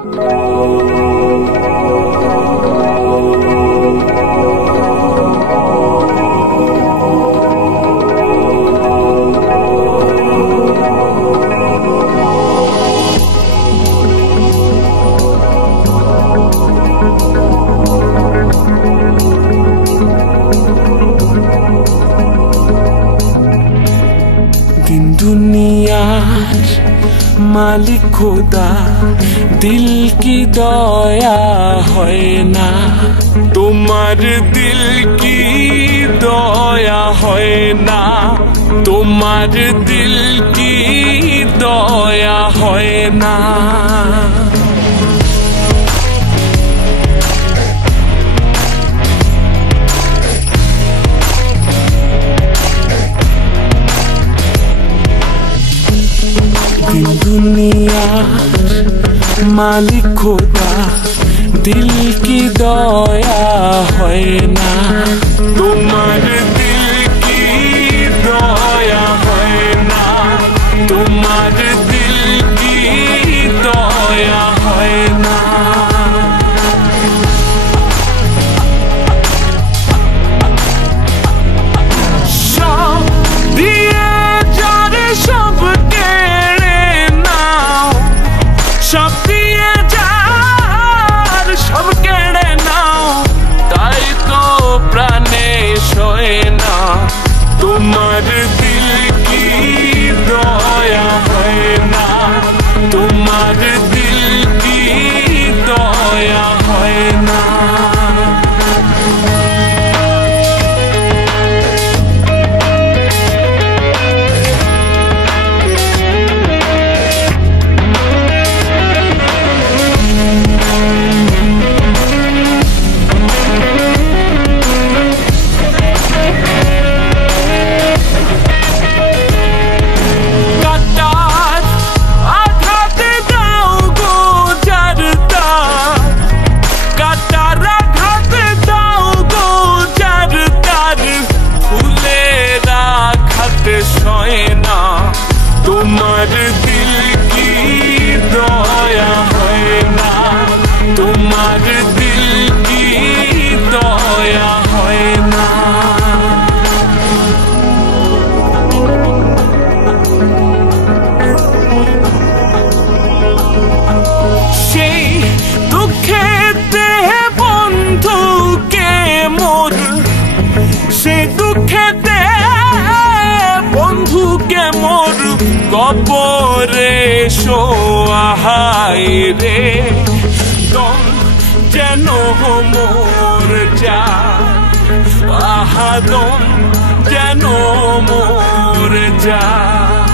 दिन दुनियार मालिक खुदा दिल की दया है ना तुम्हार दिल की दया है ना तुम्हार दिल की दया है ना दुनिया मालिक खुदा दिल की दया है ना तुम्हार दिल की दया है ना तुम्हार दिल की दया है ना तुम्हार दिल की दया है ना तुम्हार दिल की दया है ना तुम्हार दिल की दया है ना तुम्हार दिल की दया है ना সেই দুঃখেতে বন্ধুকে মোর সেই দুঃখেতে বন্ধুকে মোর কবরে শোয়াই রে দম যেন মোর যায় আহা দম যেন মোর যায়